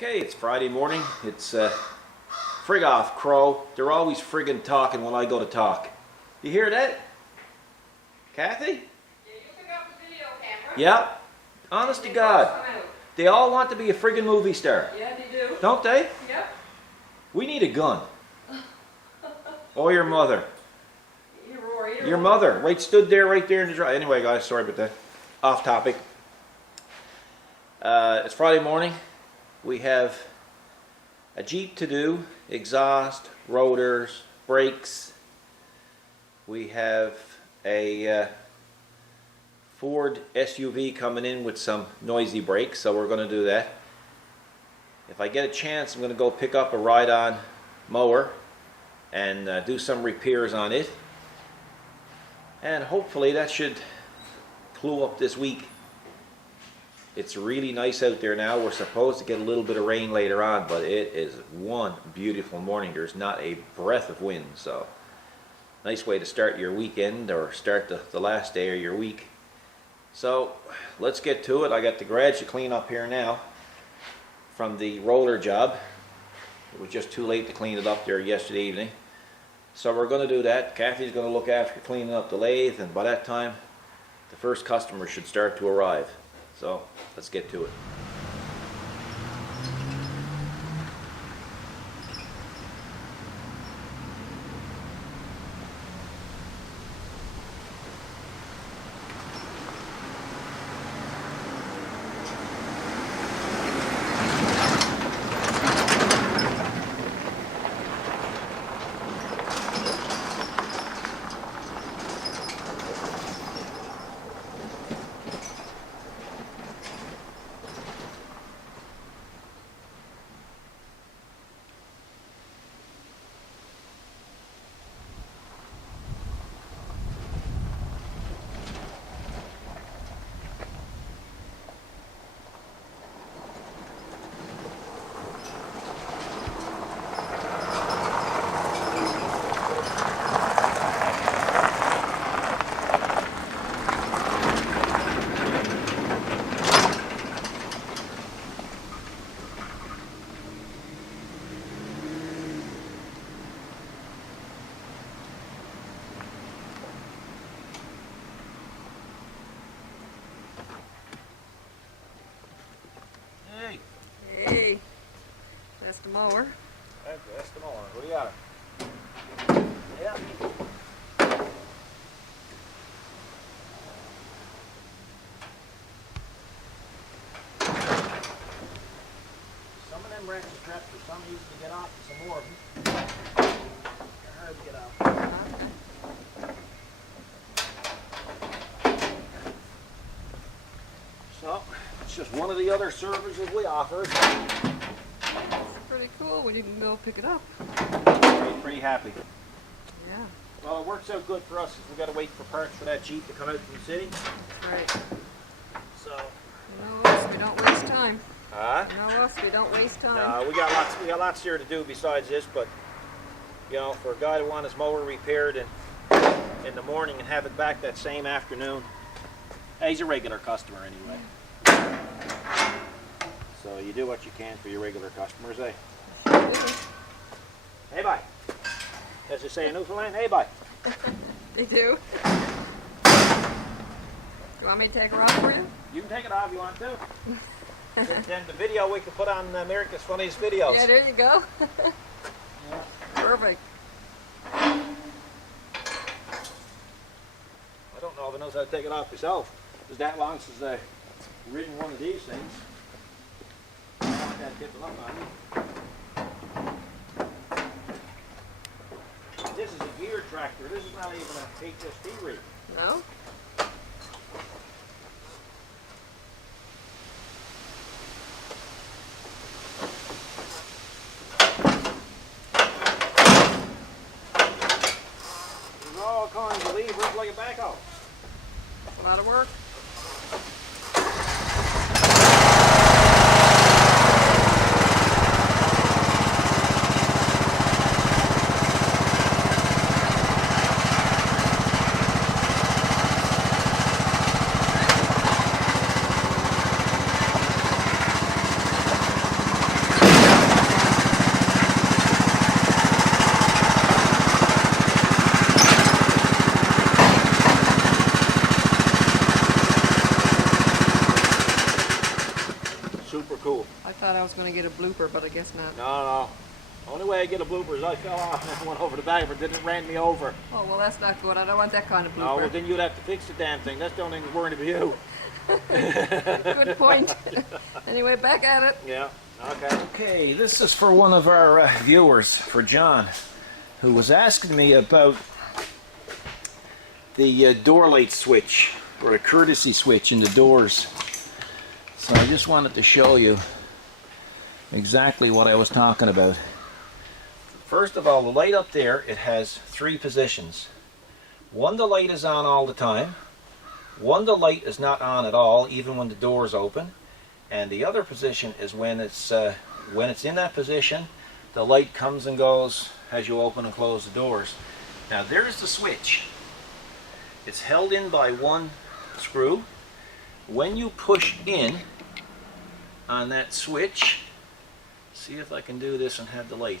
Okay, it's Friday morning. It's frig off, Crow. They're always friggin' talking when I go to talk. You hear that? Kathy? Yeah, you pick up the video camera. Yeah. Honest to God. They all want to be a friggin' movie star. Yeah, they do. Don't they? Yep. We need a gun. Or your mother. Your mother. mother. Stood there right there in the drive. Anyway, guys, sorry about that. Off topic. It's Friday morning. We have a Jeep to do, exhaust, rotors, brakes. We have a Ford SUV coming in with some noisy brakes, so we're going to do that. If I get a chance, I'm going to go pick up a ride-on mower and do some repairs on it. And hopefully that should clue up this week. It's really nice out there now. We're supposed to get a little bit of rain later on, but it is one beautiful morning. There's not a breath of wind, so nice way to start your weekend or start the last day of your week. So let's get to it. I got the garage to clean up here now from the roller job. It was just too late to clean it up there yesterday evening. So we're going to do that. Kathy's going to look after cleaning up the lathe, and by that time the first customer should start to arrive. So let's get to it. Hey, that's the mower. That's the mower. What do you got? Yeah. Some of them ratchet straps are some easy to get off, and some more of them are hard to get off. So, it's just one of the other services we offer. It's pretty cool when you can go pick it up. Pretty happy. Yeah. Well, it works out good for us because we got to wait for parts for that Jeep to come out from the city. Right. So. You know us, we don't waste time. Huh? You know us, we don't waste time. No, we got lots here to do besides this, but you know, for a guy to want his mower repaired in the morning and have it back that same afternoon, he's a regular customer anyway. So you do what you can for your regular customers, eh? Sure do. Hey, bye. As they say in Newfoundland, hey, bye. They do. You want me to take her off for you? You can take it off if you want to. Then the video we can put on America's Funniest Videos. Yeah, there you go. Yeah. Perfect. I don't know if I knows how to take it off myself. It's that long since I've ridden one of these things. I want that tipping up on me. This is a gear tractor. This is not even a HST rig. No? There's all kinds of levers like a backhoe. A lot of work. thought I was going to get a blooper, but I guess not. No. Only way I get a blooper is I fell off and went over the back of it, then it ran me over. Oh, well, that's not good. I don't want that kind of blooper. No, well, then you'd have to fix the damn thing. That's the only thing that's worrying about you. Good point. Anyway, back at it. Yeah, okay. Okay, this is for one of our viewers, for John, who was asking me about the door light switch, or the courtesy switch in the doors. So I just wanted to show you exactly what I was talking about. First of all, the light up there, it has 3 positions. One, the light is on all the time. One, the light is not on at all, even when the door is open. And the other position is when it's in that position, the light comes and goes as you open and close the doors. Now there's the switch. It's held in by one screw. When you push in on that switch, see if I can do this and have the light.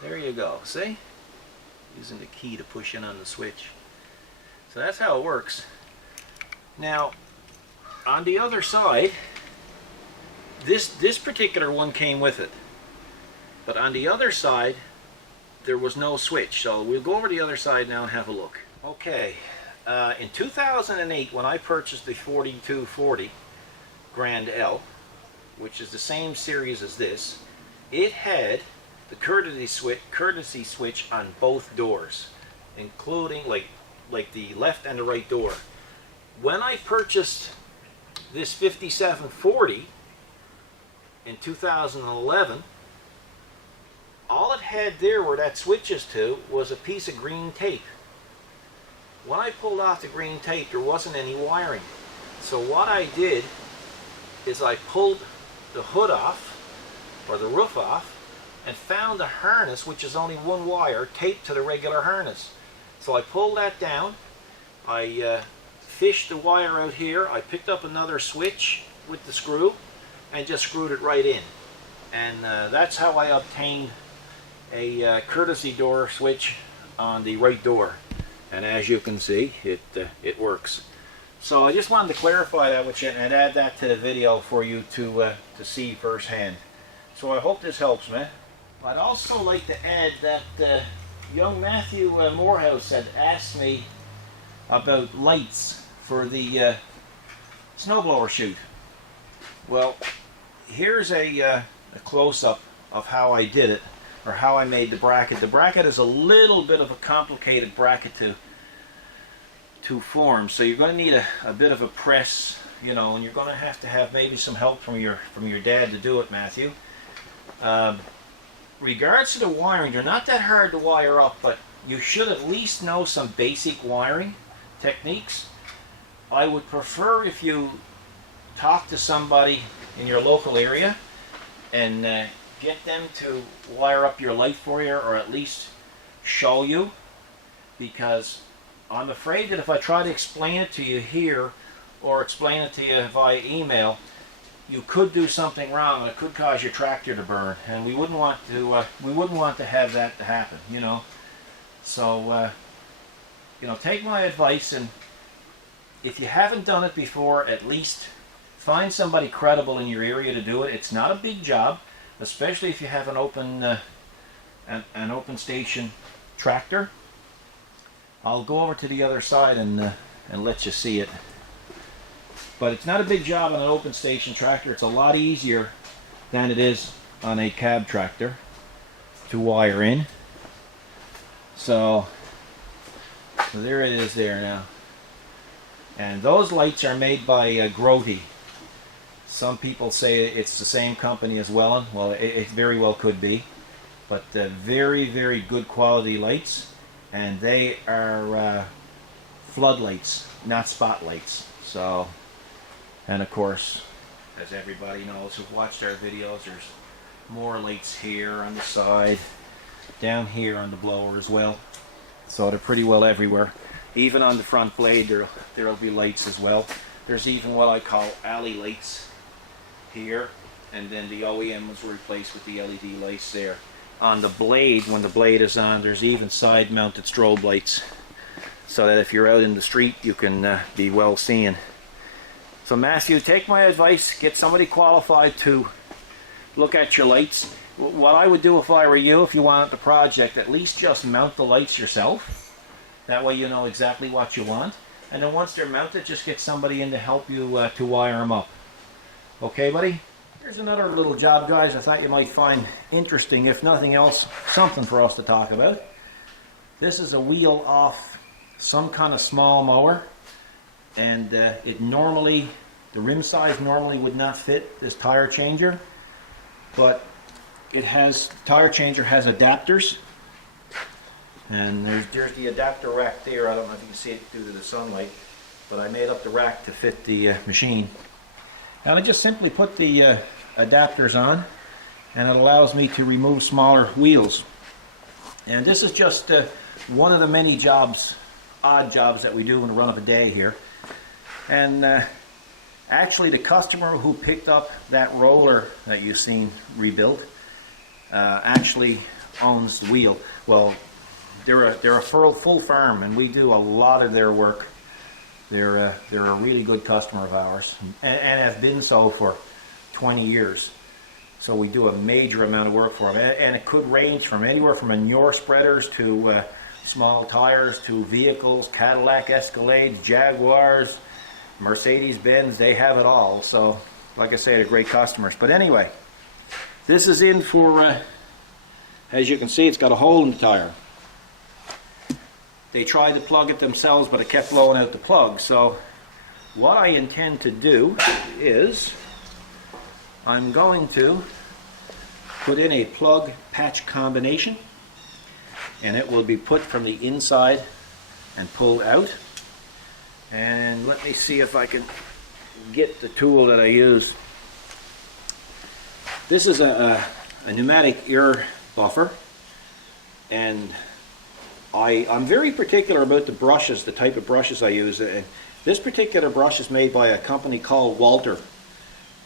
There you go, see? Using the key to push in on the switch. So that's how it works. Now, on the other side, this particular one came with it. But on the other side, there was no switch. So we'll go over to the other side now and have a look. Okay, in 2008, when I purchased the 4240 Grand L, which is the same series as this, it had the courtesy switch on both doors, including like the left and the right door. When I purchased this 5740 in 2011, all it had there where that switches to was a piece of green tape. When I pulled off the green tape, there wasn't any wiring. So what I did is I pulled the hood off, or the roof off, and found the harness, which is only one wire, taped to the regular harness. So I pulled that down, I fished the wire out here, I picked up another switch with the screw, and just screwed it right in. And that's how I obtained a courtesy door switch on the right door. And as you can see, it works. So I just wanted to clarify that with you and add that to the video for you to see firsthand. So I hope this helps, man. I'd also like to add that young Matthew Morehouse had asked me about lights for the snowblower chute. Well, here's a close-up of how I did it, or how I made the bracket. The bracket is a little bit of a complicated bracket to form, so you're going to need a bit of a press, you know, and you're going to have maybe some help from your dad to do it, Matthew. Regards to the wiring, they're not that hard to wire up, but you should at least know some basic wiring techniques. I would prefer if you talk to somebody in your local area and get them to wire up your light for you, or at least show you, because I'm afraid that if I try to explain it to you here or explain it to you via email, you could do something wrong and it could cause your tractor to burn, and we wouldn't want to have that to happen, you know. So you know, take my advice, and if you haven't done it before, at least find somebody credible in your area to do it. It's not a big job, especially if you have an open station tractor. I'll go over to the other side and let you see it. But it's not a big job on an open station tractor. It's a lot easier than it is on a cab tractor to wire in. So there it is there now. And those lights are made by Grote. Some people say it's the same company as Welland. Well, it very well could be. But very, very good quality lights. And they are floodlights, not spotlights. So, and of course, as everybody knows who've watched our videos, there's more lights here on the side, down here on the blower as well. So they're pretty well everywhere. Even on the front blade, there'll be lights as well. There's even what I call alley lights here, and then the OEM was replaced with the LED lights there. On the blade, when the blade is on, there's even side-mounted strobe lights, so that if you're out in the street, you can be well seen. So Matthew, take my advice, get somebody qualified to look at your lights. What I would do if I were you, if you wanted the project, at least just mount the lights yourself. That way you know exactly what you want. And then once they're mounted, just get somebody in to help you to wire them up. Okay, buddy? Here's another little job, guys, I thought you might find interesting, if nothing else, something for us to talk about. This is a wheel off some kind of small mower, and it normally, the rim size normally would not fit this tire changer, but it has, tire changer has adapters, and there's the adapter rack there. I don't know if you can see it due to the sunlight, but I made up the rack to fit the machine. And I just simply put the adapters on, and it allows me to remove smaller wheels. And this is just one of the many jobs, odd jobs that we do in the run of a day here. And actually the customer who picked up that roller that you've seen rebuilt actually owns the wheel. Well, they're a full farm, and we do a lot of their work. They're a really good customer of ours, and have been so for 20 years. So we do a major amount of work for them, and it could range from anywhere from manure spreaders to small tires to vehicles, Cadillac Escalades, Jaguars, Mercedes-Benz. They have it all. So, like I say, they're great customers. But anyway, this is in for, as you can see, it's got a hole in the tire. They tried to plug it themselves, but it kept blowing out the plug. So what I intend to do is I'm going to put in a plug patch combination, and it will be put from the inside and pulled out. And let me see if I can get the tool that I use. This is a pneumatic air buffer, and I'm very particular about the brushes, the type of brushes I use. This particular brush is made by a company called Walter,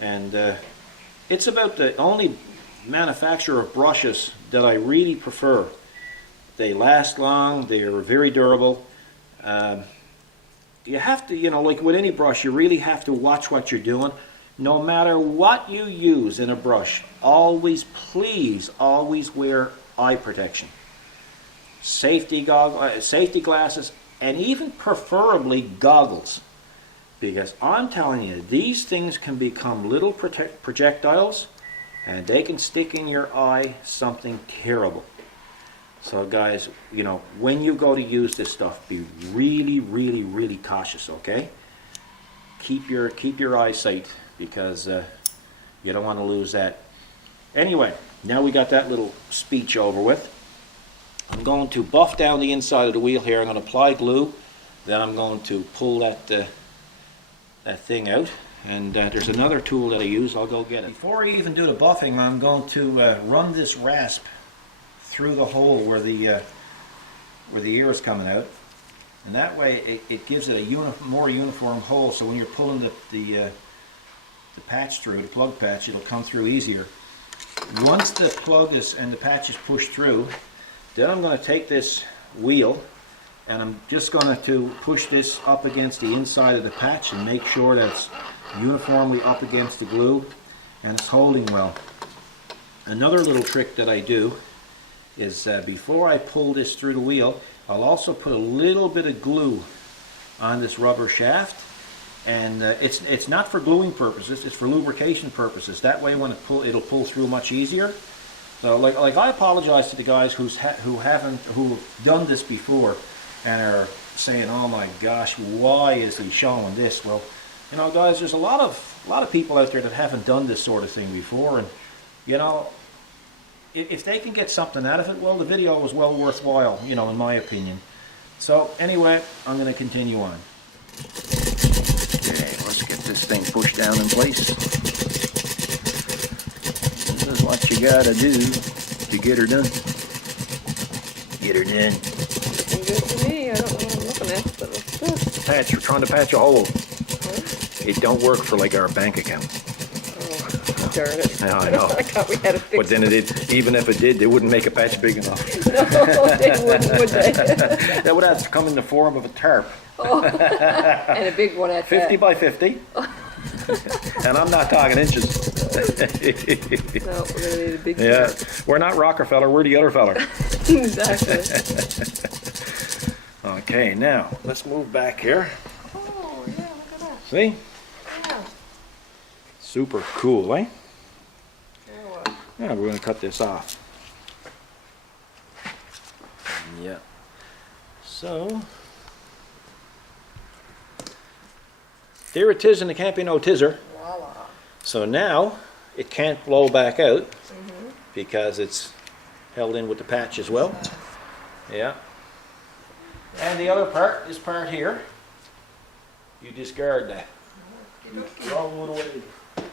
and it's about the only manufacturer of brushes that I really prefer. They last long, they are very durable. You have to, like with any brush, you really have to watch what you're doing. No matter what you use in a brush, always, please, always wear eye protection. Safety goggles, safety glasses, and even preferably goggles, because I'm telling you, these things can become little projectiles, and they can stick in your eye something terrible. So guys, when you go to use this stuff, be really, really, really cautious. Okay, keep your eyesight, because you don't want to lose that. Anyway, now we got that little speech over with. I'm going to buff down the inside of the wheel here. I'm going to apply glue. Then I'm going to pull that thing out. And there's another tool that I use. I'll go get it. Before I even do the buffing, I'm going to run this rasp through the hole where the ear is coming out. And that way it gives it a more uniform hole. So when you're pulling the patch through, the plug patch, it'll come through easier. Once the plug and the patch is pushed through, then I'm going to take this wheel, and I'm just going to push this up against the inside of the patch and make sure that it's uniformly up against the glue and it's holding well. Another little trick that I do is before I pull this through the wheel, I'll also put a little bit of glue on this rubber shaft, and it's not for gluing purposes, it's for lubrication purposes. That way when it'll pull through much easier. So like I apologize to the guys who've done this before and are saying, oh my gosh, why is he showing this? Well, guys, there's a lot of people out there that haven't done this sort of thing before, and if they can get something out of it, well, the video was well worthwhile, in my opinion. So anyway, I'm going to continue on. Okay, let's get this thing pushed down in place. This is what you gotta do to get her done. Get her done. Looking good to me. I don't know what I'm looking at, but it's good. We're trying to patch a hole. Oh, It don't work for like our bank account. oh darn it. Yeah, I know. I thought we had it But fixed. then even if it did, they wouldn't make a patch big enough. No, they wouldn't, would they? That would have to come in the form of a tarp. Oh, and a big one at 50 that. by 50. And I'm not talking inches. No, we're gonna need a big Yeah, start. we're not Rockefeller, we're the other feller. Exactly. Okay, now, let's move back here. Oh, yeah, look at that. See? Yeah. Super cool, eh? Now what? Yeah, we're gonna cut this off. Yeah. So, there it is, and it can't be no tizzer. Voila. So now, it can't blow back out because it's held in with the patch as well. Yeah. And the other part, this part here, you discard that. Throw it away.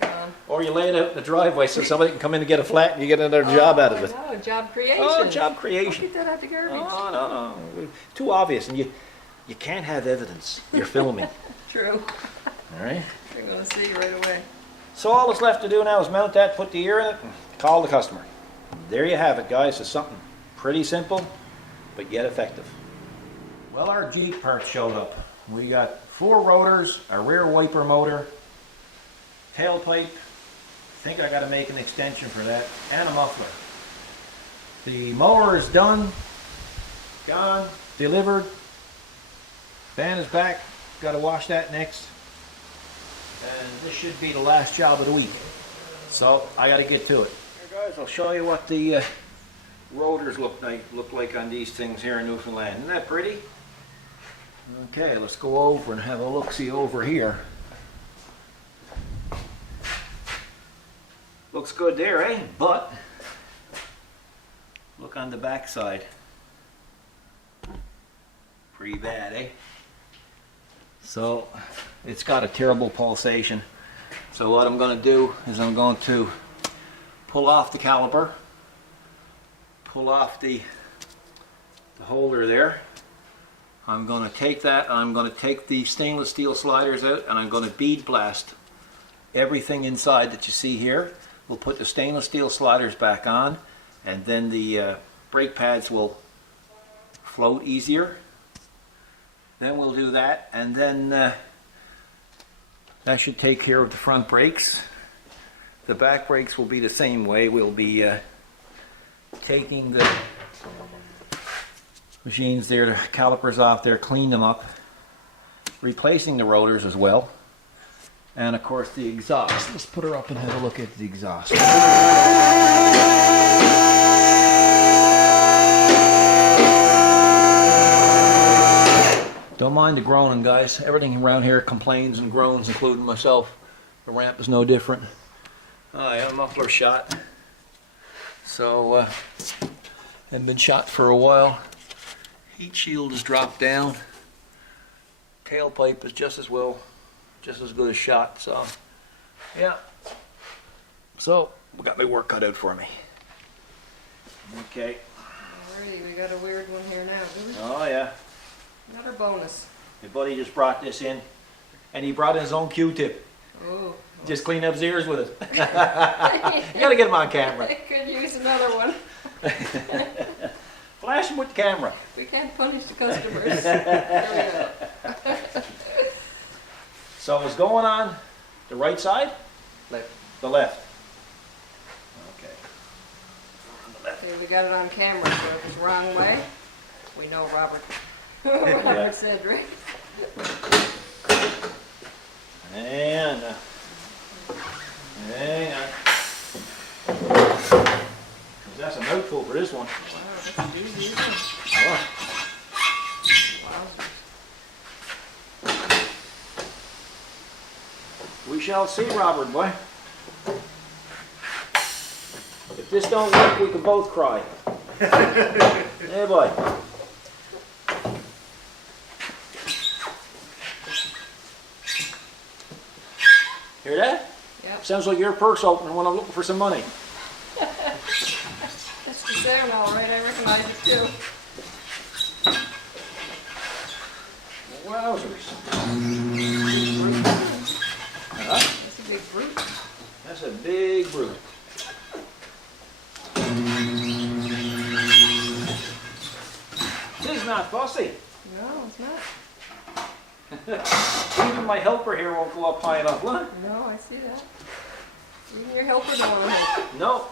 Gone. Or you lay it out in the driveway so somebody can come in and get a flat and you get another job out of it. Oh, job creation. Oh, job I'll creation. get that out the garbage. Oh, no. Too obvious, and you can't have evidence. You're filming. True. All right? You're gonna see right away. So all that's left to do now is mount that, put the ear in it, and call the customer. There you have it, guys. It's something pretty simple, but yet effective. Well, our Jeep parts showed up. We got 4 rotors, a rear wiper motor, tailpipe. I think I got to make an extension for that, and a muffler. The mower is done, gone, delivered. Van is back. Got to wash that next. And this should be the last job of the week. So I got to get to it. Here, guys, I'll show you what the rotors look like on these things here in Newfoundland. Isn't that pretty? Okay, let's go over and have a look-see over here. Looks good there, eh? But look on the back side. Pretty bad, eh? So it's got a terrible pulsation. So what I'm going to do is I'm going to pull off the caliper, pull off the holder there. I'm going to take that and I'm going to take the stainless steel sliders out and I'm going to bead blast everything inside that you see here. We'll put the stainless steel sliders back on and then the brake pads will float easier. Then we'll do that, and then that should take care of the front brakes. The back brakes will be the same way. We'll be taking the machines there, the calipers off there, clean them up, replacing the rotors as well, and of course the exhaust. Let's put her up and have a look at the exhaust. Don't mind the groaning, guys. Everything around here complains and groans, including myself. The ramp is no different. Oh yeah, muffler shot. So, I've been shot for a while. Heat shield has dropped down. Tailpipe is just as good as shot. So, yeah. So, we got my work cut out for me. Okay. Alrighty, we got a weird one here now, do we? Oh yeah. Another bonus. My buddy just brought this in, and he brought in his own Q-tip. Oh. Just clean up his ears with it. You gotta get him on camera. I could use another one. Flash him with the camera. We can't punish the customers. There we go. So it's going on the right side? Left. The left. Okay. On the left. Okay, we got it on camera, so if it's wrong way, we know Robert. Robert said, right? And hang on. That's a mouthful for this one. Wow, that's easy, isn't it? Oh. Wowzers. We shall see, Robert, boy. If this don't work, we can both cry. Hey, boy. Hear that? Yep. Sounds like your purse opening when I'm looking for some money. That's the sound, all right. I recognize it too. Wowzers. Huh? That's a big brute. That's a big brute. This is not fussy. No, it's not. Even my helper here won't go up high enough, huh? No, I see that. Even your helper don't want to help. No.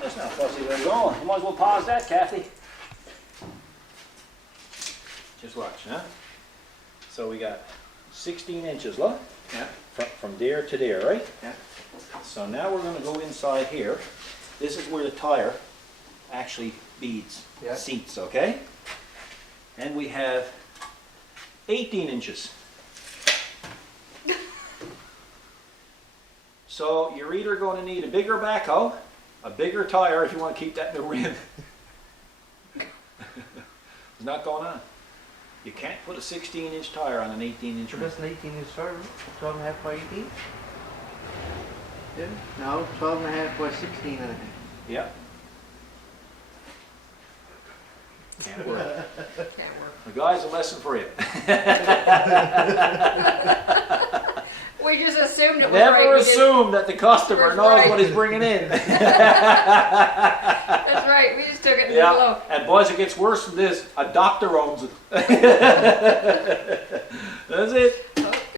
That's not fussy where we're going. You might as well pause that, Kathy. Just watch, huh? So we got 16 inches, look. Yeah. From there to there, right? Yeah. So now we're going to go inside here. This is where the tire actually beads, Yeah. seats, okay? And we have 18 inches. So you're either going to need a bigger backhoe, a bigger tire if you want to keep that new rim. It's not going on. You can't put a 16-inch tire on an 18-inch So rim. that's an 18-inch tire, 12 and a half by 18? Yeah. No, 12 and a half by 16 and a half. Yep. Can't work. Can't work. The guy's a lesson for you. We just assumed it was right. Never We didn't- assume that the customer That's knows right. what he's bringing in. That's right. We just took it in the Yeah, low. and boys, it gets worse than this. A doctor owns it. That's it.